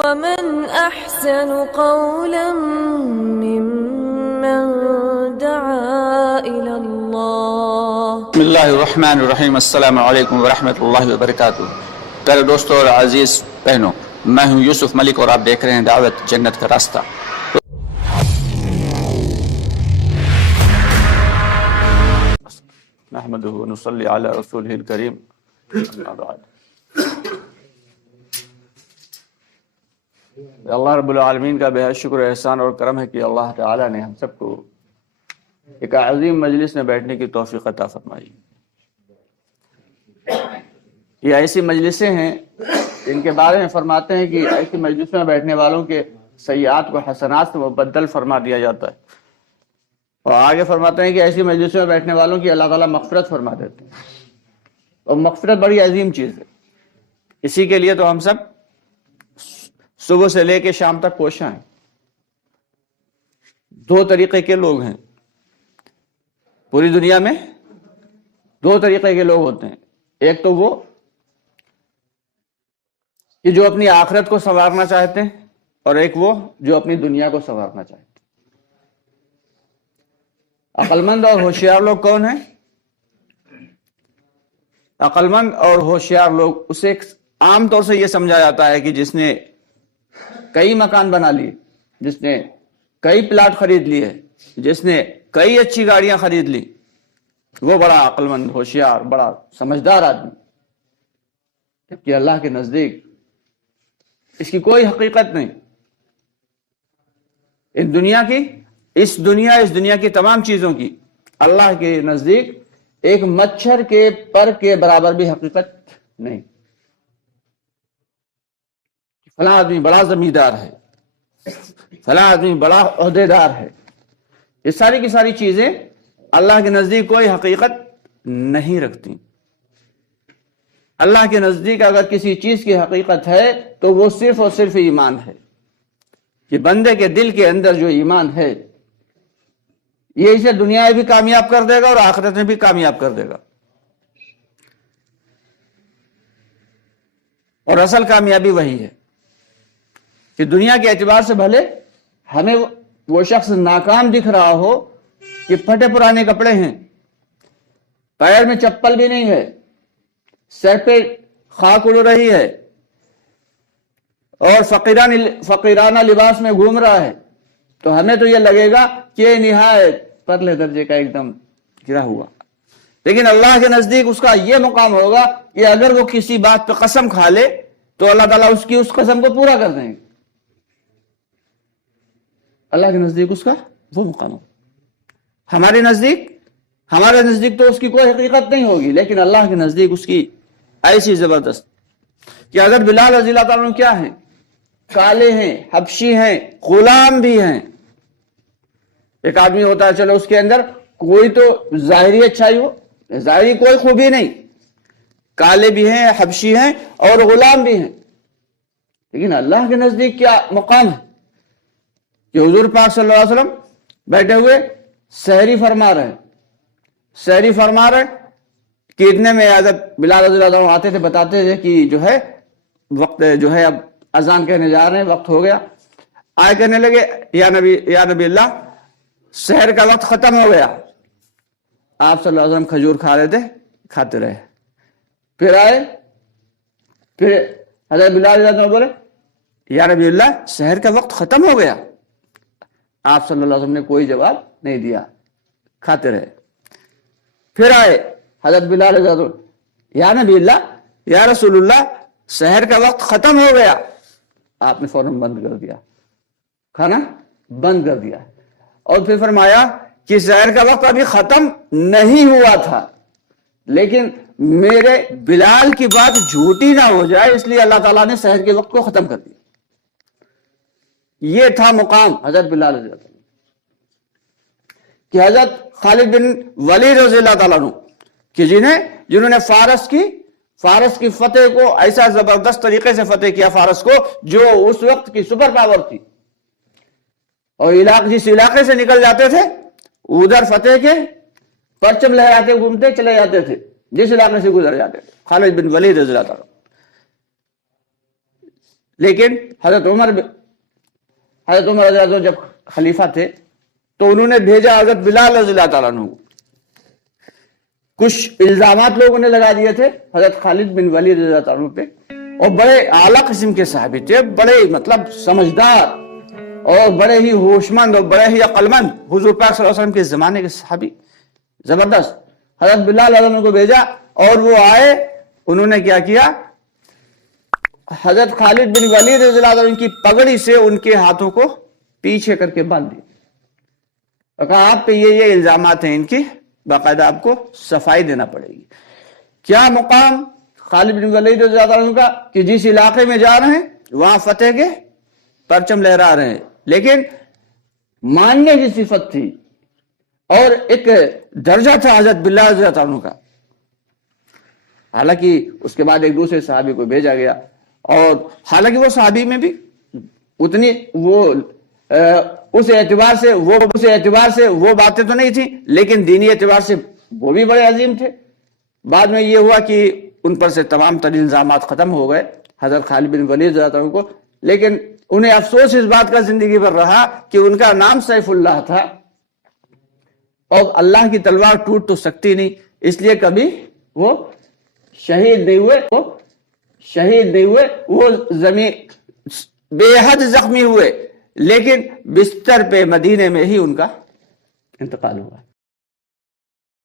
ومن أحسن قولا ممن دعا إلى الله. بسم اللہ الرحمن الرحیم. السلام علیکم ورحمۃ اللہ وبرکاتہ. پیارے دوستوں اور عزیز بہنوں، میں ہوں یوسف ملک اور آپ دیکھ رہے ہیں دعوت جنت کا راستہ. نحمدہ ونصلی علی رسولہ الکریم. اما بعد. اللہ رب العالمین کا بے حد شکر و احسان اور کرم ہے کہ اللہ تعالی نے ہم سب کو ایک عظیم مجلس میں بیٹھنے کی توفیق عطا فرمائی. یہ ایسی مجلسیں ہیں جن کے بارے میں فرماتے ہیں کہ ایسی مجلسوں میں بیٹھنے والوں کے سیئات کو حسنات سے مبدل فرما دیا جاتا ہے، اور آگے فرماتے ہیں کہ ایسی مجلسوں میں بیٹھنے والوں کی اللہ تعالیٰ مغفرت فرما دیتے ہیں. اور مغفرت بڑی عظیم چیز ہے. اسی کے لیے تو ہم سب صبح سے لے کے شام تک کوشاں ہیں. دو طریقے کے لوگ ہیں پوری دنیا میں. دو طریقے کے لوگ ہوتے ہیں. ایک تو وہ کہ جو اپنی آخرت کو سنوارنا چاہتے ہیں، اور ایک وہ جو اپنی دنیا کو سنوارنا چاہتے ہیں. عقل مند اور ہوشیار لوگ کون ہیں؟ عقل مند اور ہوشیار لوگ اسے عام طور سے یہ سمجھا جاتا ہے کہ جس نے کئی مکان بنا لیے، جس نے کئی پلاٹ خرید لیے، جس نے کئی اچھی گاڑیاں خرید لی، وہ بڑا عقل مند، ہوشیار، بڑا سمجھدار آدمی. جبکہ اللہ کے نزدیک اس کی کوئی حقیقت نہیں. اس دنیا کی تمام چیزوں کی اللہ کے نزدیک ایک مچھر کے پر کے برابر بھی حقیقت نہیں. فلاں آدمی بڑا زمیندار ہے، فلاں آدمی بڑا عہدیدار ہے، یہ ساری کی ساری چیزیں اللہ کے نزدیک کوئی حقیقت نہیں رکھتی. اللہ کے نزدیک اگر کسی چیز کی حقیقت ہے تو وہ صرف اور صرف ایمان ہے. کہ بندے کے دل کے اندر جو ایمان ہے یہ اسے دنیا میں بھی کامیاب کر دے گا اور آخرت میں بھی کامیاب کر دے گا. اور اصل کامیابی وہی ہے کہ دنیا کے اعتبار سے بھلے ہمیں وہ شخص ناکام دکھ رہا ہو کہ پھٹے پرانے کپڑے ہیں، پیر میں چپل بھی نہیں ہے، سر پہ خاک اڑ رہی ہے، اور فقیرانہ لباس میں گھوم رہا ہے، تو ہمیں تو یہ لگے گا کہ نہایت پتلے درجے کا ایک دم گرا ہوا. لیکن اللہ کے نزدیک اس کا یہ مقام ہوگا کہ اگر وہ کسی بات پہ قسم کھا لے تو اللہ تعالیٰ اس کی اس قسم کو پورا کر دیں گے. اللہ کے نزدیک اس کا وہ مقام ہوگا. ہمارے نزدیک تو اس کی کوئی حقیقت نہیں ہوگی، لیکن اللہ کے نزدیک اس کی ایسی زبردست کہ حضرت بلال رضی اللہ تعالیٰ عنہ کیا ہیں؟ کالے ہیں، حبشی ہیں، غلام بھی ہیں. ایک آدمی ہوتا ہے چلو اس کے اندر کوئی تو ظاہری اچھائی ہو، ظاہری کوئی خوبی نہیں، کالے بھی ہیں، حبشی ہیں اور غلام بھی ہیں، لیکن اللہ کے نزدیک کیا مقام ہے کہ حضور پاک صلی اللہ علیہ وسلم بیٹھے ہوئے سحری فرما رہے کہ اتنے میں حضرت بلال رضی اللہ عنہ آتے تھے، بتاتے تھے کہ جو ہے وقت جو ہے اب اذان کہنے جا رہے ہیں، وقت ہو گیا. آئے کہنے لگے یا نبی اللہ، سحر کا وقت ختم ہو گیا. آپ صلی اللہ علیہ وسلم کھجور کھا رہے تھے، کھاتے رہے. پھر آئے، پھر حضرت بلال رضی اللہ عنہ بولے یا نبی اللہ، سحر کا وقت ختم ہو گیا. آپ صلی اللہ علیہ وسلم نے کوئی جواب نہیں دیا، کھاتے رہے. پھر آئے حضرت بلال رضی اللہ عنہ، یا نبی اللہ، یا رسول اللہ، سحر کا وقت ختم ہو گیا. آپ نے فوراً بند کر دیا، کھانا بند کر دیا. اور پھر فرمایا کہ سحر کا وقت ابھی ختم نہیں ہوا تھا، لیکن میرے بلال کی بات جھوٹی نہ ہو جائے اس لیے اللہ تعالیٰ نے سحر کے وقت کو ختم کر دیا. یہ تھا مقام حضرت بلال رضی اللہ عنہ کہ حضرت خالد بن ولید رضی اللہ تعالیٰ عنہ کہ جنہوں نے فارس کی فتح کو ایسا زبردست طریقے سے فتح کیا، فارس کو جو اس وقت کی سپر پاور تھی، اور جس علاقے سے نکل جاتے تھے ادھر فتح کے پرچم لہراتے گھومتے چلے جاتے تھے جس علاقے سے گزر جاتے تھے. خالد بن ولید رضی اللہ عنہ لیکن حضرت عمر رضی اللہ عنہ جب خلیفہ تھے تو انہوں نے بھیجا حضرت بلال رضی اللہ تعالیٰ عنہ. کچھ الزامات لوگوں نے لگا دیے تھے حضرت خالد بن ولید رضی اللہ تعالیٰ عنہ پہ، اور بڑے اعلیٰ قسم کے صحابی تھے، بڑے مطلب سمجھدار اور بڑے ہی ہوش مند اور بڑے ہی عقل مند، حضور پاک صلی اللہ علیہ وسلم کے زمانے کے صحابی زبردست. حضرت بلال رضی اللہ عنہ کو بھیجا اور وہ آئے. انہوں نے کیا کیا، حضرت خالد بن ولید رضی اللہ عنہ کی پگڑی سے ان کے ہاتھوں کو پیچھے کر کے باندھ دیا اور کہا آپ پہ یہ الزامات ہیں، ان کی باقاعدہ آپ کو صفائی دینا پڑے گی. کیا مقام خالد بن ولید رضی اللہ عنہ کا کہ جس علاقے میں جا رہے ہیں وہاں فتح کے پرچم لہرا رہے ہیں، لیکن ماننے کی صفت تھی اور ایک درجہ تھا حضرت بلال رضی اللہ عنہ کا. حالانکہ اس کے بعد ایک دوسرے صحابی کو بھیجا گیا، اور حالانکہ وہ صحابی میں بھی اتنی وہ اس اعتبار سے وہ باتیں تو نہیں تھیں، لیکن دینی اعتبار سے وہ بھی بڑے عظیم تھے. بعد میں یہ ہوا کہ ان پر سے تمام تر الزامات ختم ہو گئے حضرت خالد بن ولید رضی اللہ عنہ کو، لیکن انہیں افسوس اس بات کا زندگی پر رہا کہ ان کا نام سیف اللہ تھا اور اللہ کی تلوار ٹوٹ تو سکتی نہیں، اس لیے کبھی وہ شہید نہیں ہوئے. وہ زمین بے حد زخمی ہوئے، لیکن بستر پہ مدینے میں ہی ان کا انتقال ہوا.